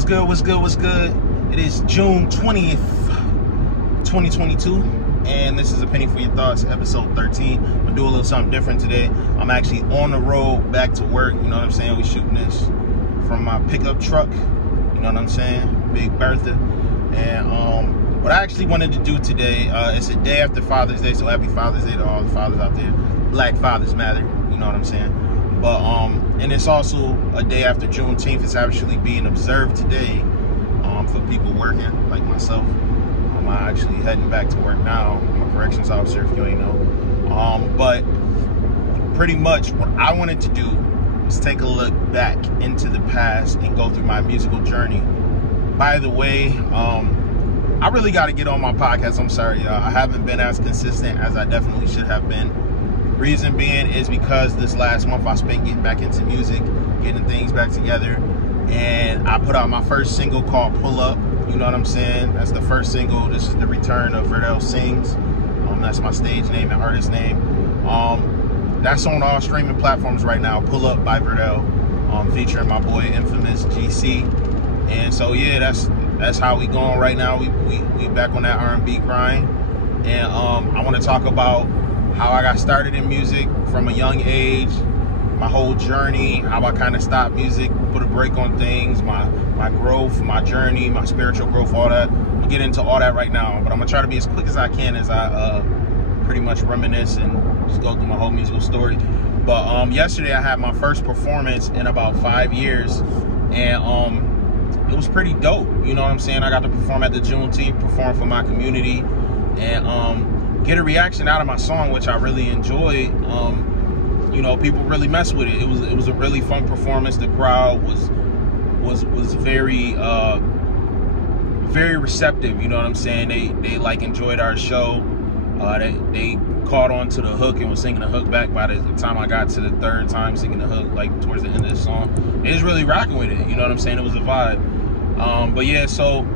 What's good, what's good, what's good? It is June 20th, 2022, and this is A Penny for Your Thoughts, episode 13. I'm gonna do a little something different today. I'm actually on the road back to work, you know what I'm saying? We shooting this from my pickup truck, you know what I'm saying? Big Bertha. And what I actually wanted to do today, it's a day after Father's Day, so happy Father's Day to all the fathers out there. Black fathers matter, you know what I'm saying? But and it's also a day after Juneteenth. It's actually being observed today for people working like myself. I'm actually heading back to work now. I'm a corrections officer, if you ain't know. But pretty much what I wanted to do was take a look back into the past and go through my musical journey. By the way, I really got to get on my podcast. I'm sorry, y'all. I haven't been as consistent as I definitely should have been. Reason being is because this last month I spent getting back into music, getting things back together, and I put out my first single called Pull Up. You know what I'm saying? That's the first single. This is the return of Verdell Sings. That's my stage name and artist name. That's on all streaming platforms right now. Pull Up by Verdell, featuring my boy Infamous GC. And so yeah, that's how we going right now. We back on that R&B grind, and I want to talk about how I got started in music from a young age, my whole journey, how I kind of stopped music, put a break on things, my growth, my journey, my spiritual growth, all that. I'm gonna get into all that right now, but I'm gonna try to be as quick as I can as I pretty much reminisce and just go through my whole musical story. But yesterday I had my first performance in about 5 years, and it was pretty dope. You know what I'm saying? I got to perform at the Juneteenth, perform for my community, and get a reaction out of my song, which I really enjoyed. You know, people really messed with it. It was a really fun performance. The crowd was very very receptive. You know what I'm saying? They like enjoyed our show. They caught on to the hook and was singing the hook back by the time I got to the third time singing the hook, like towards the end of the song. They was really rocking with it. You know what I'm saying? It was a vibe. But yeah, so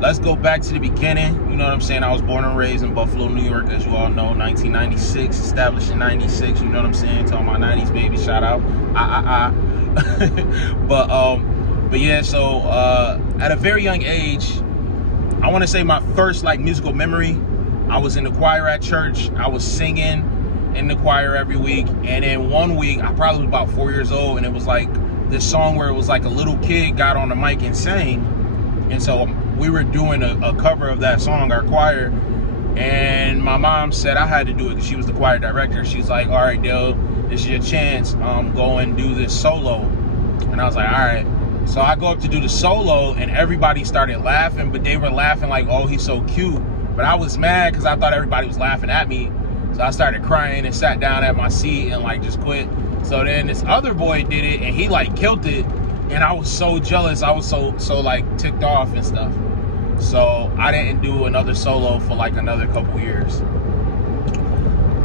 let's go back to the beginning. You know what I'm saying? I was born and raised in Buffalo, New York, as you all know, 1996, established in 96. You know what I'm saying? To all my 90s baby, shout out. But yeah, so at a very young age, I want to say my first like musical memory, I was in the choir at church. I was singing in the choir every week. And then one week, I probably was about 4 years old, and it was like this song where it was like a little kid got on the mic and sang. And so we were doing a cover of that song, our choir, and my mom said I had to do it because she was the choir director. She's like, all right, Dale, this is your chance. Go and do this solo. And I was like, all right. So I go up to do the solo, and everybody started laughing, but they were laughing like, oh, he's so cute. But I was mad because I thought everybody was laughing at me. So I started crying and sat down at my seat and like just quit. So then this other boy did it, and he like killed it. And I was so jealous. I was so like ticked off and stuff. So I didn't do another solo for like another couple years.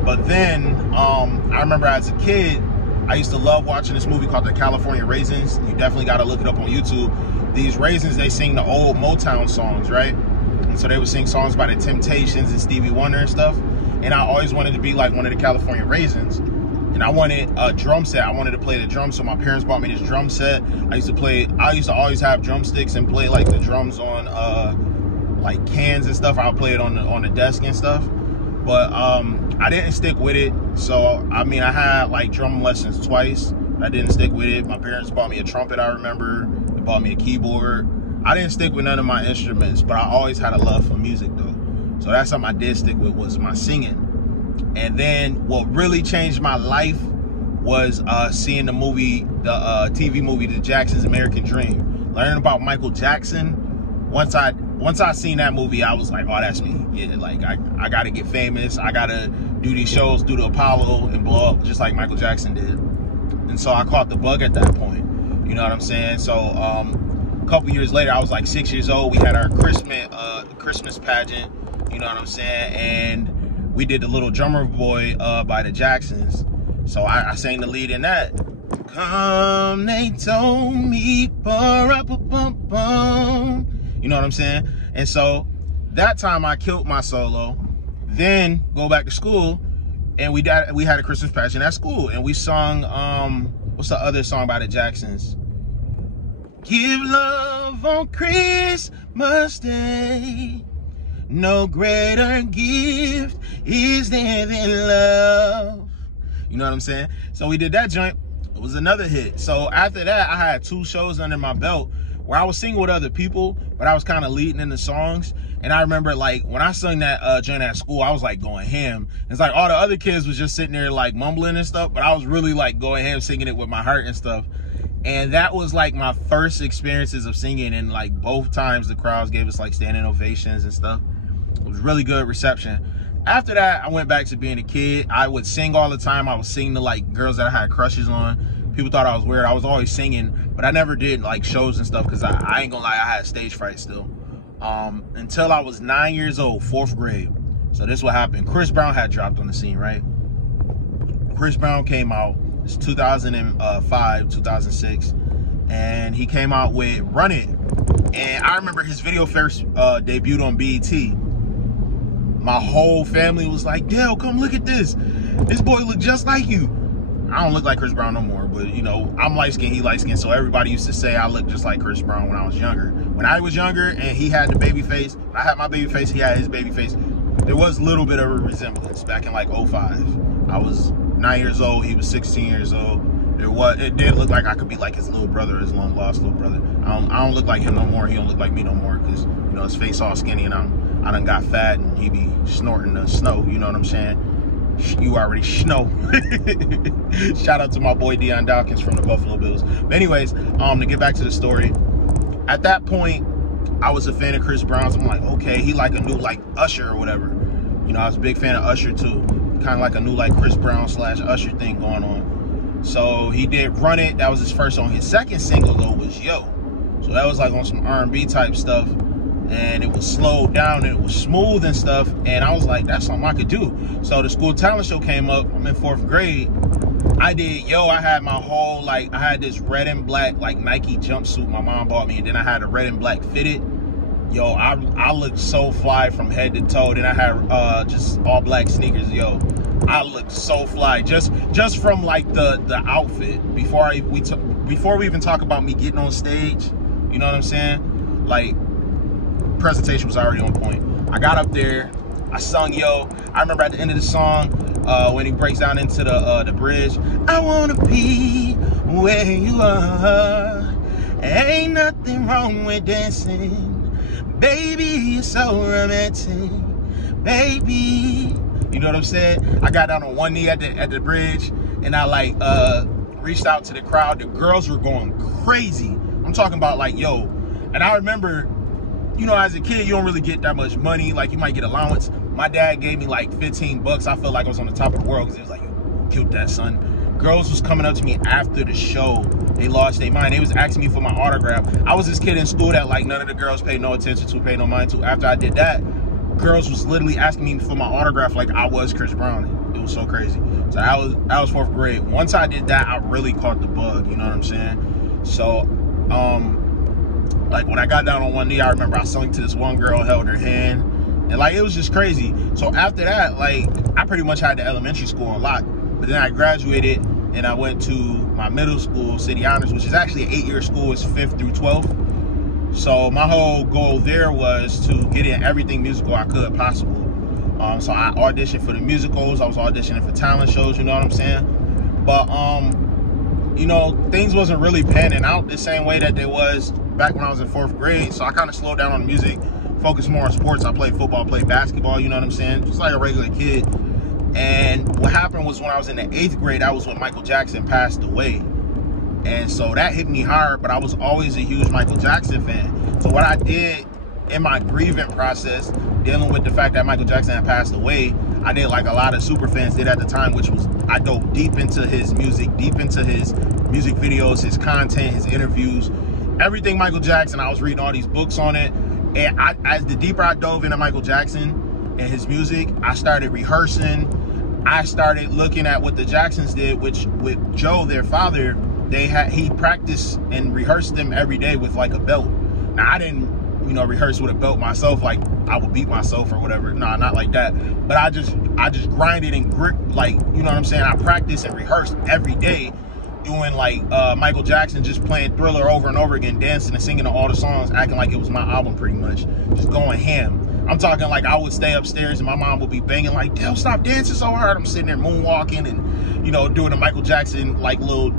But then I remember as a kid, I used to love watching this movie called The California Raisins. You definitely got to look it up on YouTube. These raisins, they sing the old Motown songs, right? And so they would sing songs by the Temptations and Stevie Wonder and stuff. And I always wanted to be like one of the California Raisins. And I wanted a drum set. I wanted to play the drums, so my parents bought me this drum set. I used to always have drumsticks and play like the drums on like cans and stuff. I would play it on the desk and stuff. But I didn't stick with it. So I mean, I had like drum lessons twice. I didn't stick with it. My parents bought me a trumpet, I remember. They bought me a keyboard. I didn't stick with none of my instruments, but I always had a love for music though. So that's something I did stick with, was my singing. And then what really changed my life was seeing the movie, the TV movie, The Jackson's American Dream. Learning about Michael Jackson. Once I seen that movie, I was like, oh, that's me. Yeah, like I gotta get famous. I gotta do these shows, do the Apollo, and blow up just like Michael Jackson did. And so I caught the bug at that point. You know what I'm saying? So a couple years later, I was like 6 years old. We had our Christmas pageant. You know what I'm saying? And we did the Little Drummer Boy by the Jacksons. So I sang the lead in that. Come, they told me, ba-ra-ba-bum-bum. You know what I'm saying? And so that time I killed my solo. Then go back to school, and we had a Christmas pageant at school, and we sung what's the other song by the Jacksons? Give love on Christmas Day. No greater gift is there than love. You know what I'm saying? So we did that joint. It was another hit. So after that, I had 2 shows under my belt where I was singing with other people, but I was kind of leading in the songs. And I remember, like, when I sung that joint at school, I was like going ham. It's like all the other kids was just sitting there like mumbling and stuff, but I was really like going ham, singing it with my heart and stuff. And that was like my first experiences of singing, and like both times the crowds gave us like standing ovations and stuff. It was really good reception. After that, I went back to being a kid. I would sing all the time. I was singing to like girls that I had crushes on. People thought I was weird. I was always singing, but I never did like shows and stuff because I ain't gonna lie, I had stage fright still. Until I was 9 years old, 4th grade. So this is what happened. Chris Brown had dropped on the scene, right? Chris Brown came out. It's 2005, 2006. And he came out with Run It. And I remember his video first debuted on BET. My whole family was like, Dale, come look at this. This boy look just like you. I don't look like Chris Brown no more, but you know, I'm light skinned, he light skinned, so everybody used to say I look just like Chris Brown when I was younger. When I was younger and he had the baby face, I had my baby face, he had his baby face, there was a little bit of a resemblance back in like 05. I was 9 years old, he was 16 years old. It did look like I could be like his little brother, his long lost little brother. I don't look like him no more, he don't look like me no more, because you know, his face all skinny and I done got fat and he be snorting the snow, you know what I'm saying? You already know. Shout out to my boy Deion Dawkins from the Buffalo Bills. But anyways, to get back to the story, at that point, I was a fan of Chris Brown's. I'm like, okay, he like a new like Usher or whatever. You know, I was a big fan of Usher too. Kind of like a new like Chris Brown / Usher thing going on. So he did Run It. That was his first song. His second single though was Yo. So that was like on some R&B type stuff. And it was slowed down and it was smooth and stuff, and I was like, that's something I could do. So the school talent show came up. I'm in 4th grade. I did Yo. I had my whole like, I had this red and black like Nike jumpsuit my mom bought me, and then I had a red and black fitted. Yo, I looked so fly from head to toe. Then I had just all black sneakers. Yo, I looked so fly just from like the outfit. Before we even talk about me getting on stage, you know what I'm saying? Like, presentation was already on point. I got up there, I sung Yo. I remember at the end of the song, when he breaks down into the bridge, I wanna be where you are. Ain't nothing wrong with dancing, baby, it's so romantic, baby. You know what I'm saying? I got down on one knee at the bridge, and I like reached out to the crowd. The girls were going crazy. I'm talking about like Yo. And I remember, you know, as a kid, you don't really get that much money. Like, you might get allowance. My dad gave me like 15 bucks. I felt like I was on the top of the world because he was like, you killed that, son. Girls was coming up to me after the show. They lost their mind. They was asking me for my autograph. I was this kid in school that like none of the girls paid no attention to, paid no mind to. After I did that, girls was literally asking me for my autograph like I was Chris Brown. It was so crazy. So I was 4th grade. Once I did that, I really caught the bug. You know what I'm saying? So, like when I got down on one knee, I remember I sung to this one girl, held her hand, and like it was just crazy. So after that, like I pretty much had the elementary school unlocked. But then I graduated and I went to my middle school, City Honors, which is actually an 8-year school. It's 5th through 12th. So my whole goal there was to get in everything musical I could possible. So I auditioned for the musicals. I was auditioning for talent shows. You know what I'm saying? But you know, things wasn't really panning out the same way that they was back when I was in 4th grade. So I kind of slowed down on music, focused more on sports. I played football, played basketball, you know what I'm saying? Just like a regular kid. And what happened was when I was in the 8th grade, that was when Michael Jackson passed away. And so that hit me hard, but I was always a huge Michael Jackson fan. So what I did in my grieving process, dealing with the fact that Michael Jackson had passed away, I did like a lot of super fans did at the time, which was I dove deep into his music, deep into his music videos, his content, his interviews, everything Michael Jackson. I was reading all these books on it. And as the deeper I dove into Michael Jackson and his music, I started rehearsing. I started looking at what the Jacksons did, which with Joe, their father, he practiced and rehearsed them every day with like a belt. Now I didn't, you know, rehearse with a belt myself, like I would beat myself or whatever. No, not like that. But I just grinded and grit, like, you know what I'm saying? I practiced and rehearsed every day doing like Michael Jackson, just playing Thriller over and over again, dancing and singing all the songs, acting like it was my album pretty much, just going ham. I'm talking like I would stay upstairs and my mom would be banging like, "Dale, stop dancing so hard." I'm sitting there moonwalking and, you know, doing the Michael Jackson like little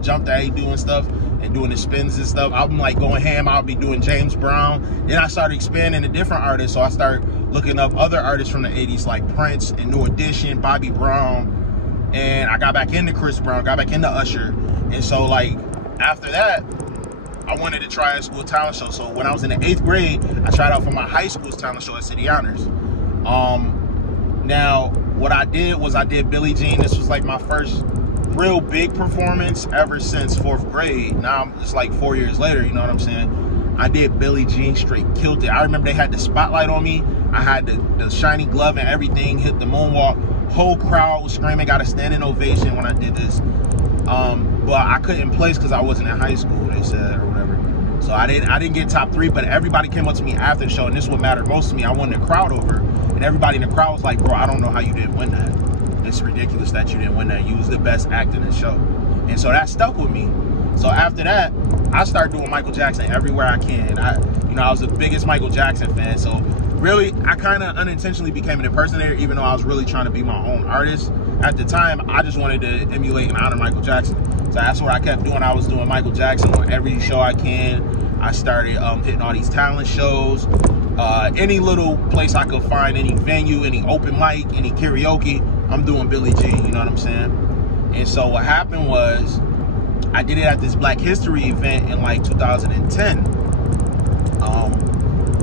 jump that he doing stuff and doing the spins and stuff. I'm like going ham. I'll be doing James Brown. Then I started expanding to different artists, so I started looking up other artists from the 80s like Prince and New Edition, Bobby Brown, and I got back into Chris Brown, got back into Usher. And so like after that, I wanted to try a school talent show. So when I was in the 8th grade, I tried out for my high school's talent show at City Honors. Now, what I did was I did Billie Jean. This was like my first real big performance ever since 4th grade. Now it's like 4 years later, you know what I'm saying? I did Billie Jean, straight killed it. I remember they had the spotlight on me. I had the shiny glove and everything, hit the moonwalk. Whole crowd was screaming, got a standing ovation when I did this. But I couldn't place because I wasn't in high school, they said, or whatever. So I didn't get top 3, but everybody came up to me after the show, and this is what mattered most to me. I won the crowd over, and everybody in the crowd was like, "Bro, I don't know how you didn't win that. It's ridiculous that you didn't win that. You was the best actor in the show." And so that stuck with me. So after that, I started doing Michael Jackson everywhere I can. I was the biggest Michael Jackson fan. So really, I kind of unintentionally became an impersonator, even though I was really trying to be my own artist. At the time, I just wanted to emulate and honor Michael Jackson. So that's what I kept doing. I was doing Michael Jackson on every show I can. I started hitting all these talent shows. Any little place I could find, any venue, any open mic, any karaoke, I'm doing Billie Jean, you know what I'm saying? And so what happened was, I did it at this Black History event in like 2010.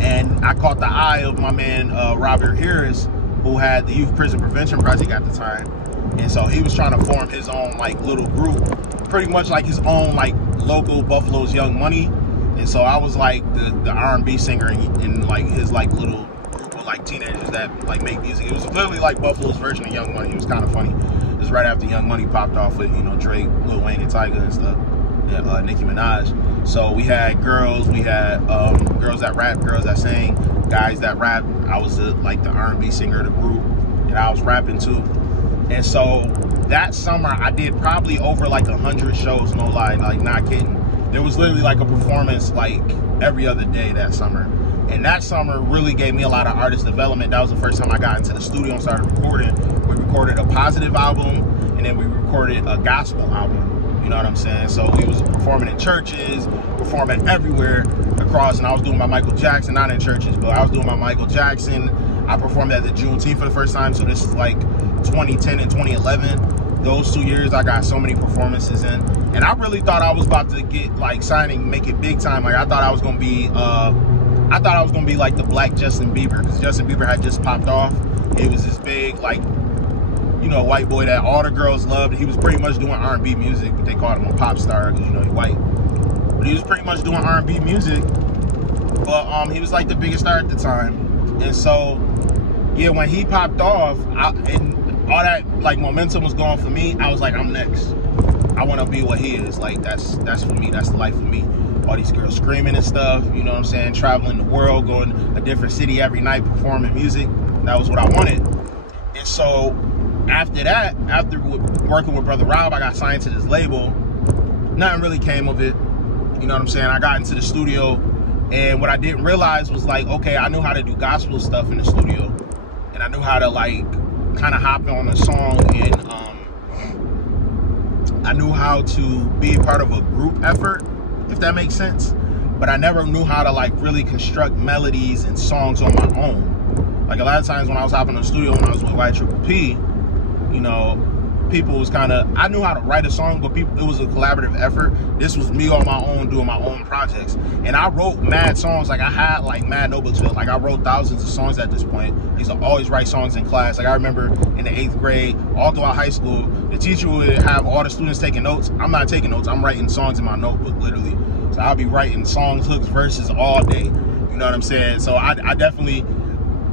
And I caught the eye of my man, Robert Harris, who had the Youth Prison Prevention Project at the time. And so he was trying to form his own like little group, pretty much like his own like local Buffalo's Young Money. And so I was like the R&B singer in like his like little group of like teenagers that like make music. It was literally like Buffalo's version of Young Money. It was kind of funny. It was right after Young Money popped off with, you know, Drake, Lil Wayne, and Tyga and stuff. Yeah, Nicki Minaj. So we had girls, we had girls that rap, girls that sing, guys that rap. I was like the R&B singer of the group, and I was rapping too. And so that summer, I did probably over like 100 shows, no lie, like not kidding. There was literally like a performance like every other day that summer. And that summer really gave me a lot of artist development. That was the first time I got into the studio and started recording. We recorded a positive album, and then we recorded a gospel album. You know what I'm saying? So we was performing in churches, performing everywhere across, and I was doing my Michael Jackson, not in churches, but I was doing my Michael Jackson. I performed at the Juneteenth for the first time, so this is like 2010 and 2011. Those 2 years, I got so many performances in, and I really thought I was about to get like signing, make it big time. Like I thought I was gonna be, like the Black Justin Bieber, because Justin Bieber had just popped off. It was this big, like, you know, white boy that all the girls loved. He was pretty much doing R&B music, but they called him a pop star because, you know, he's white. But he was pretty much doing R&B music, but he was like the biggest star at the time. And so, yeah, when he popped off, and all that like momentum was going for me, I was like, I'm next. I want to be what he is. Like that's for me. That's the life for me. All these girls screaming and stuff, you know what I'm saying? Traveling the world, going a different city every night, performing music. That was what I wanted. And so after that, after working with Brother Rob, I got signed to this label. Nothing really came of it. You know what I'm saying? I got into the studio, and what I didn't realize was like, okay, I knew how to do gospel stuff in the studio, and I knew how to like kind of hop on a song, and I knew how to be a part of a group effort, if that makes sense. But I never knew how to like really construct melodies and songs on my own. Like a lot of times when I was hopping in the studio when I was with White Triple P, you know, people was kind of, I knew how to write a song, but it was a collaborative effort. This was me on my own doing my own projects. And I wrote mad songs. Like I had like mad Noblesville. Like I wrote thousands of songs at this point. I used to always write songs in class. Like I remember in the 8th grade, all throughout high school, the teacher would have all the students taking notes. I'm not taking notes. I'm writing songs in my notebook, literally. So I'll be writing songs, hooks, verses all day. You know what I'm saying? So I definitely,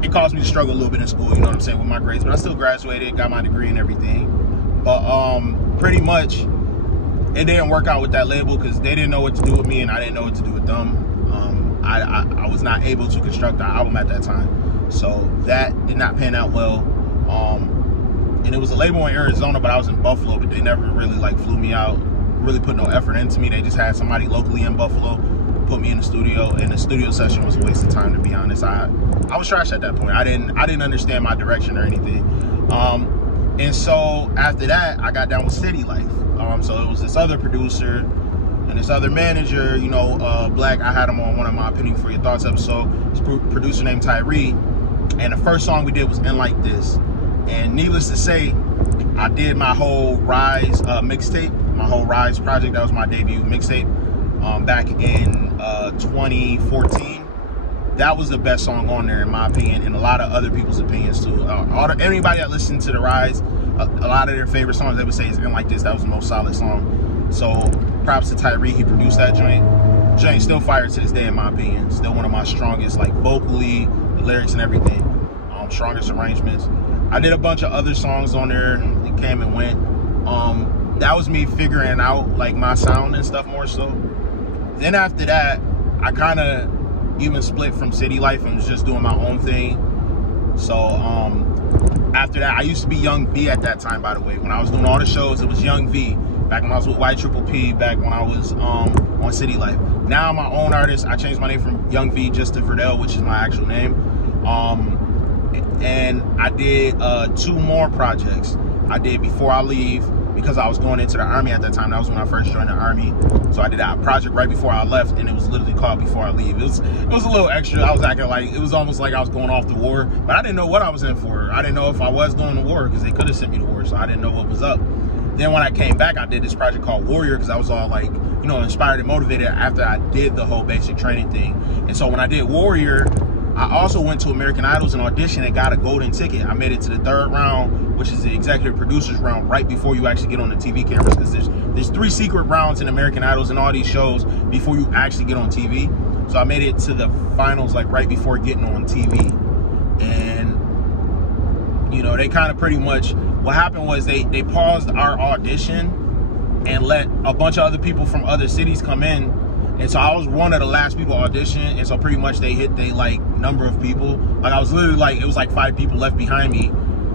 it caused me to struggle a little bit in school, you know what I'm saying, with my grades. But I still graduated, got my degree and everything. But pretty much, it didn't work out with that label because they didn't know what to do with me and I didn't know what to do with them. I was not able to construct the album at that time. So that did not pan out well. and it was a label in Arizona, but I was in Buffalo, but they never really like flew me out, really put no effort into me. They just had somebody locally in Buffalo put me in the studio, and the studio session was a waste of time, to be honest. I was trash at that point. I didn't understand my direction or anything. And so after that, I got down with City Life. So it was this other producer and this other manager, you know, Black. I had him on one of my Penny for Your Thoughts episode. This producer named Tyree, and the first song we did was In Like This. And needless to say, I did my whole Rise mixtape, my whole Rise project. That was my debut mixtape back in 2014. That was the best song on there, in my opinion, and a lot of other people's opinions too. Anybody that listened to the Rise, a lot of their favorite songs, they would say is In Like This. That was the most solid song. So props to Tyree. He produced that joint. Joint still fire to this day, in my opinion. Still one of my strongest, like vocally, the lyrics and everything. Strongest arrangements. I did a bunch of other songs on there. It came and went. That was me figuring out like my sound and stuff more so. Then after that, I kind of even split from City Life and was just doing my own thing. So after that, I used to be Young V at that time, by the way. When I was doing all the shows, it was Young V. Back when I was with White Triple P, back when I was on City Life. Now I'm my own artist. I changed my name from Young V just to Verdell, which is my actual name. And I did 2 more projects. I did Before I Leave, because I was going into the Army at that time. That was when I first joined the Army. So I did that project right before I left, and it was literally called Before I Leave. It was a little extra. I was acting like, it was almost like I was going off to war, but I didn't know what I was in for. I didn't know if I was going to war, because they could have sent me to war, so I didn't know what was up. Then when I came back, I did this project called Warrior, because I was all like, you know, inspired and motivated after I did the whole basic training thing. And so when I did Warrior, I also went to American Idols and auditioned and got a golden ticket. I made it to the 3rd round, which is the executive producers round, right before you actually get on the TV cameras, because there's 3 secret rounds in American Idols and all these shows before you actually get on TV. So I made it to the finals like right before getting on TV. And you know, they kind of pretty much, what happened was they paused our audition and let a bunch of other people from other cities come in. And so I was one of the last people to audition, and so pretty much they hit they like number of people. Like I was literally like, it was like 5 people left behind me.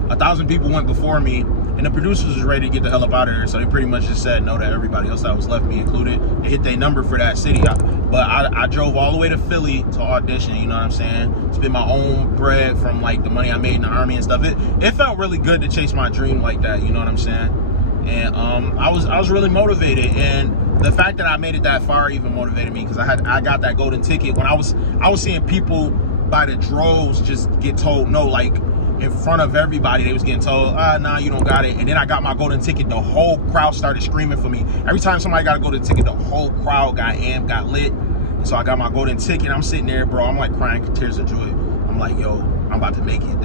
1,000 people went before me, and the producers was ready to get the hell up out of there. So they pretty much just said no to everybody else that was left, me included. They hit their number for that city. But I drove all the way to Philly to audition, you know what I'm saying? Spent my own bread from like the money I made in the Army and stuff. It felt really good to chase my dream like that, you know what I'm saying? And I was really motivated, and the fact that I made it that far even motivated me, because I got that golden ticket. When I was seeing people by the droves just get told no, like in front of everybody. They was getting told, nah, you don't got it. And then I got my golden ticket. The whole crowd started screaming for me. Every time somebody got a golden ticket, the whole crowd got amped, got lit. And so I got my golden ticket. I'm sitting there, bro. I'm like crying tears of joy. I'm like, yo, I'm about to make it.